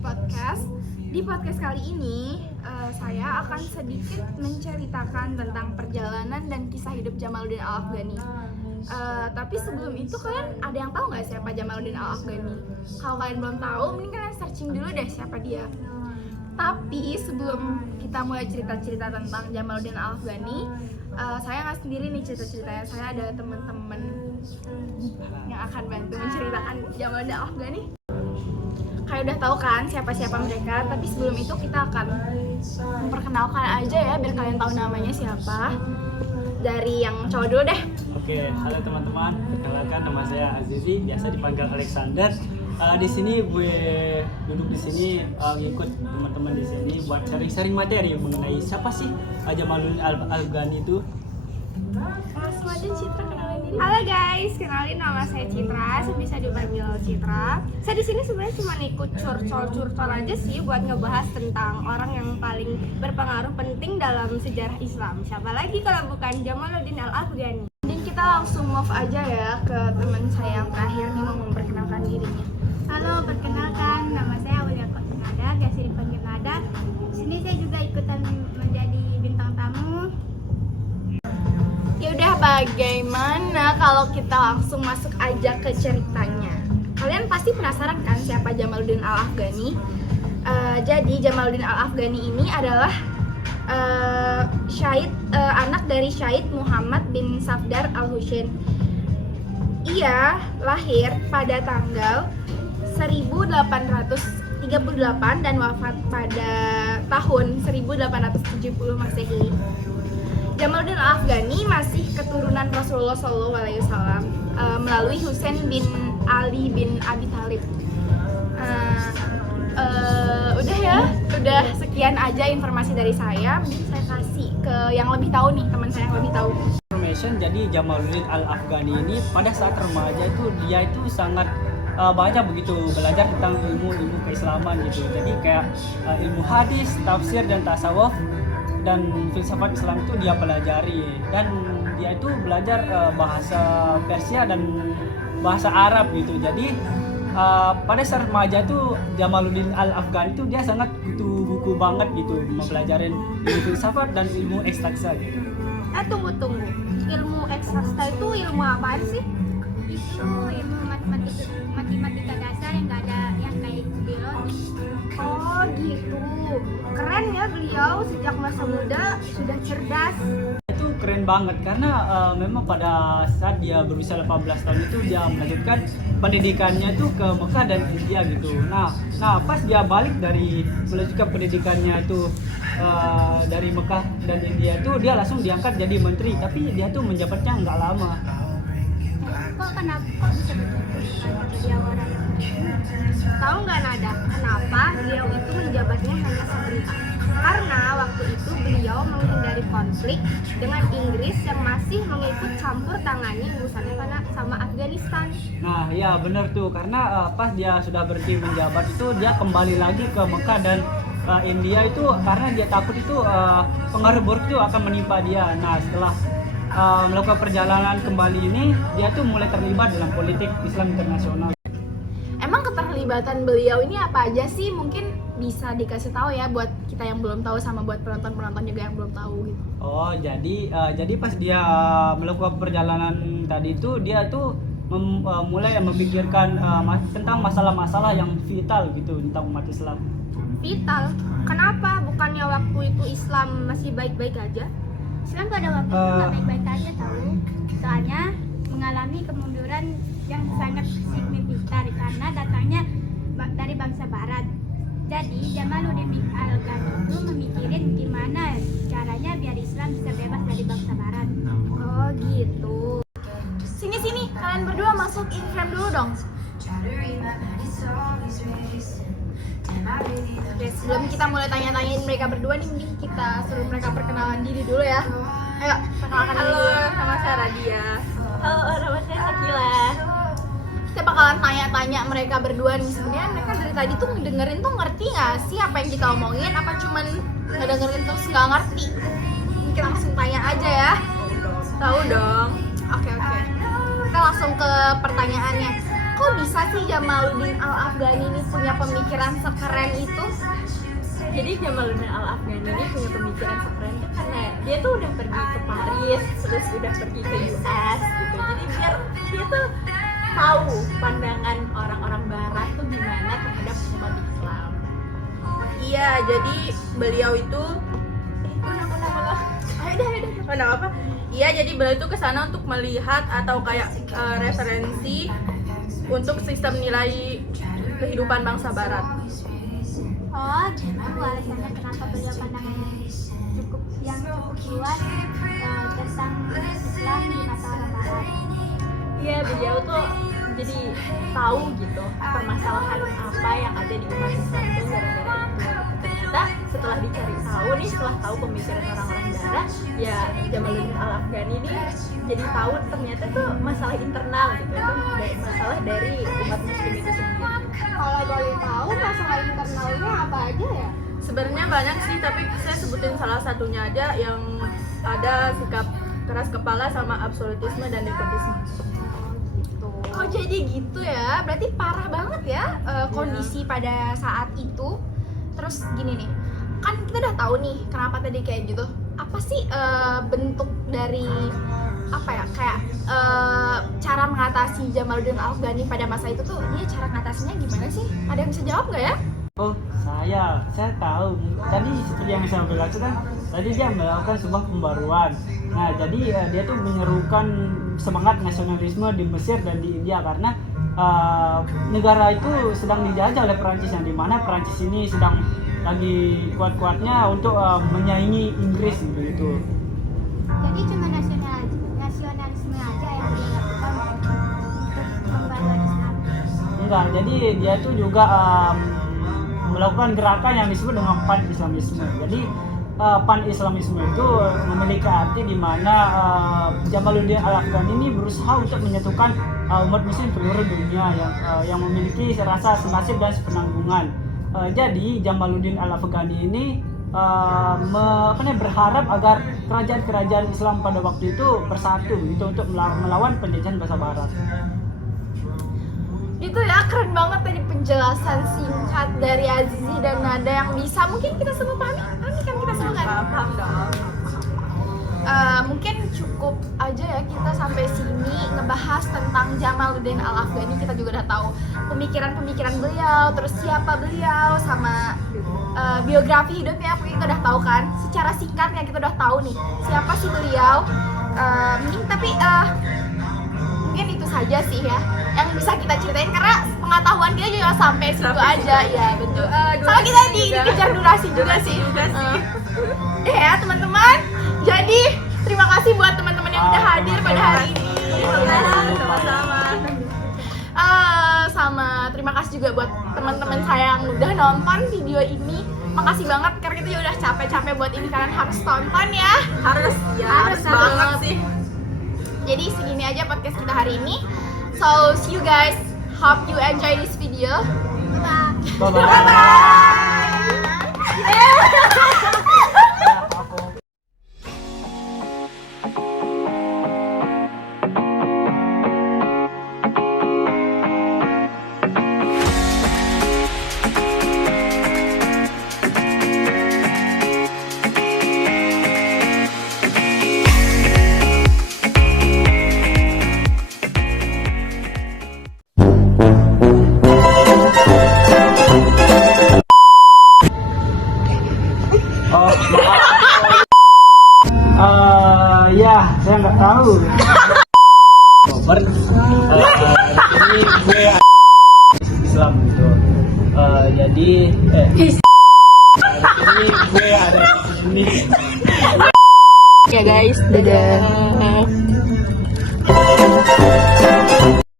podcast. Di podcast kali ini, saya akan sedikit menceritakan tentang perjalanan dan kisah hidup Jamaluddin Al-Afghani. Tapi sebelum itu kalian ada yang tahu nggak siapa Jamaluddin Al-Afghani? Kalau kalian belum tahu, mending kalian searching dulu deh siapa dia. Tapi sebelum kita mulai cerita-cerita tentang Jamaluddin Al-Afghani, saya nggak sendiri nih cerita-ceritanya. Saya ada teman-teman yang akan bantu menceritakan Jamaluddin Al-Afghani. Kalian udah tahu kan siapa-siapa mereka, tapi sebelum itu kita akan memperkenalkan aja ya, biar kalian tahu namanya siapa. Dari yang cowok dulu deh. Oke, halo teman-teman. Perkenalkan, nama saya Azizi, biasa dipanggil Alexander. Di sini gue duduk di sini ngikut teman-teman di sini buat sharing-sharing materi mengenai siapa sih Jamaluddin Al-Afghani itu. Langsung aja Citra kenalin diri. Halo guys, kenalin nama saya Citra, saya bisa dipanggil Citra. Saya di sini sebenarnya cuma ikut curcol aja sih buat ngebahas tentang orang yang paling berpengaruh penting dalam sejarah Islam. Siapa lagi kalau bukan Jamaluddin Al-Afghani. Dan kita langsung move aja ya ke teman saya yang terakhir nih, mau memperkenalkan dirinya. Halo, perkenalkan, nama saya Aulia Nada, biasa dipanggil Nada. Di sini saya juga ikutan menjadi bintang tamu. Ya udah, bagaimana kalau kita langsung masuk aja ke ceritanya? Kalian pasti penasaran kan siapa Jamaluddin Al-Afghani? Jadi Jamaluddin Al-Afghani ini adalah anak dari Syahid Muhammad bin Safdar Al-Husain. Ia lahir pada tanggal 1838 dan wafat pada tahun 1870 Masehi. Jamaluddin Al-Afghani masih keturunan Rasulullah SAW melalui Husain bin Ali bin Abi Thalib. Udah sekian aja informasi dari saya. Mungkin saya kasih ke yang lebih tahu nih, teman saya yang lebih tahu. Jadi Jamaluddin Al-Afghani ini pada saat remaja itu dia itu sangat banyak begitu belajar tentang ilmu keislaman gitu. Jadi kayak ilmu hadis, tafsir dan tasawuf dan filsafat Islam itu dia pelajari, dan dia itu belajar bahasa Persia dan bahasa Arab gitu. Jadi pada saat remaja itu Jamaluddin Al-Afghani itu dia sangat butuh buku banget gitu, mempelajarin ilmu filsafat dan ilmu eksakta gitu. Tunggu. Ilmu eksakta itu ilmu apaan sih? Itu ilmu matematika dasar yang nggak ada yang kayak biologi. Oh gitu, keren ya beliau sejak masa muda sudah cerdas. Itu keren banget karena memang pada saat dia berusia 18 tahun itu dia melanjutkan pendidikannya tuh ke Mekah dan India gitu. Nah pas dia balik dari melanjutkan pendidikannya itu dari Mekah dan India itu dia langsung diangkat jadi menteri, tapi dia tuh menjabatnya nggak lama. Kok bisa begitu beliau orang? Tahu nggak Nada, kenapa beliau itu menjabatnya hanya sebentar? Karena waktu itu beliau menghindari konflik dengan Inggris yang masih mengikut campur tangani urusannya sama Afghanistan. Nah ya benar tuh, karena pas dia sudah berhenti menjabat itu dia kembali lagi ke Mekah dan India itu karena dia takut itu pengaruh buruk itu akan menimpa dia. Nah setelah melakukan perjalanan kembali ini, dia tuh mulai terlibat dalam politik Islam internasional. Emang keterlibatan beliau ini apa aja sih? Mungkin bisa dikasih tahu ya buat kita yang belum tahu sama buat penonton juga yang belum tahu gitu. Oh, jadi pas dia melakukan perjalanan tadi itu dia tuh mulai memikirkan tentang masalah-masalah yang vital gitu tentang umat Islam. Vital? Kenapa? Bukannya waktu itu Islam masih baik-baik aja? Islam pada waktu itu nggak baik-baik aja tahu. Soalnya mengalami kemunduran yang sangat signifikan karena datangnya dari bangsa Barat. Jadi Jamaluddin Al-Afghani itu memikirin gimana caranya biar Islam bisa bebas dari bangsa Barat. Oh gitu. Sini, kalian berdua masuk in frame dulu dong. Oke, sebelum kita mulai tanya-tanyain mereka berdua nih, mending kita suruh mereka perkenalan diri dulu ya. Ayo, perkenalkan diri dulu. Nama saya Radia. Halo, nama saya Sakila. Kita bakalan tanya-tanya mereka berdua nih, sebenarnya mereka dari tadi tuh ngedengerin tuh ngerti nggak sih apa yang kita omongin, apa cuman ngedengerin terus nggak ngerti? Kita langsung tanya aja ya. Tahu dong. Oke. Kita langsung ke pertanyaannya. kok bisa sih Jamaluddin Al-Afghani ini punya pemikiran sekeren itu? Jadi Jamaluddin Al-Afghani ini punya pemikiran sekeren itu karena dia tuh udah pergi ke Paris, terus udah pergi ke US gitu. Jadi biar dia tuh tahu pandangan orang-orang Barat tuh gimana terhadap umat Islam. Iya, jadi beliau itu udah apa? Iya, jadi beliau itu kesana untuk melihat atau kayak referensi untuk sistem nilai kehidupan bangsa Barat. Oh, gitu alasannya kenapa beliau pandangannya cukup luas tentang Islam di mata orang Barat. Iya, beliau tuh jadi tahu gitu permasalahan apa yang ada di umat Islam itu gara-gara itu. Ternyata setelah dicari tahu nih, setelah tahu pemikiran orang-orang Barat, ya Jamaluddin Al-Afghani ini jadi tahu ternyata tuh masalah internal gitu, itu masalah dari umat Muslim itu sendiri. Kalau boleh tahu masalah internalnya apa aja ya? Sebenarnya banyak sih, tapi saya sebutin salah satunya aja yang ada sikap keras kepala sama absolutisme dan nepotisme. Oh jadi gitu ya, berarti parah banget ya kondisi pada saat itu. Terus gini nih, kan kita udah tahu nih kenapa tadi kayak gitu. Apa sih bentuk dari apa ya kayak cara mengatasi Jamaluddin Al-Afghani pada masa itu tuh, dia cara mengatasinya gimana sih? Ada yang bisa jawab nggak ya? Oh, saya tahu. Tadi seperti yang saya bilang kan, tadi dia melakukan sebuah pembaruan. Nah, jadi dia tuh menyerukan semangat nasionalisme di Mesir dan di India karena negara itu sedang dijajah oleh Perancis, yang dimana Perancis ini sedang lagi kuat-kuatnya untuk menyaingi Inggris begitu. Jadi cuma nasionalisme aja yang dia lakukan untuk membangun Islam. Enggak, jadi dia tuh juga melakukan gerakan yang disebut dengan pan-Islamisme. Jadi pan-Islamisme itu memiliki arti di mana Jamaluddin Al-Afghani ini berusaha untuk menyatukan umat muslim seluruh dunia yang memiliki rasa senasib dan sepenanggungan. Jadi Jamaluddin Al-Afghani ini berharap agar kerajaan-kerajaan Islam pada waktu itu bersatu gitu untuk melawan penjajahan bangsa Barat. Itu ya, keren banget tadi penjelasan singkat dari Azizi dan Nada yang bisa mungkin kita semua pahami kan kita semua kan? Paham dong. Mungkin cukup aja ya kita sampai sini ngebahas tentang Jamaluddin Al-Afghani. Kita juga udah tahu pemikiran-pemikiran beliau, terus siapa beliau, sama biografi hidupnya kita udah tahu kan. Secara singkatnya kita udah tahu nih siapa sih beliau. Mungkin itu saja sih ya yang bisa kita ceritain karena pengetahuan kita juga sampai situ aja ya, betul. Soalnya kita dikejar durasi juga sih. Ya teman-teman, jadi terima kasih buat teman-teman yang udah hadir pada hari ini. Sama terima kasih juga buat teman-teman saya yang udah nonton video ini. Makasih banget karena kita udah capek-capek buat ini, kalian harus tonton ya. Harus banget sih. Jadi segini aja podcast kita hari ini. So see you guys. Hope you enjoy this video. Ya, saya nggak tahu. Ini gue Islam gitu. Jadi ini gue ada di sini. Ya guys, dadah.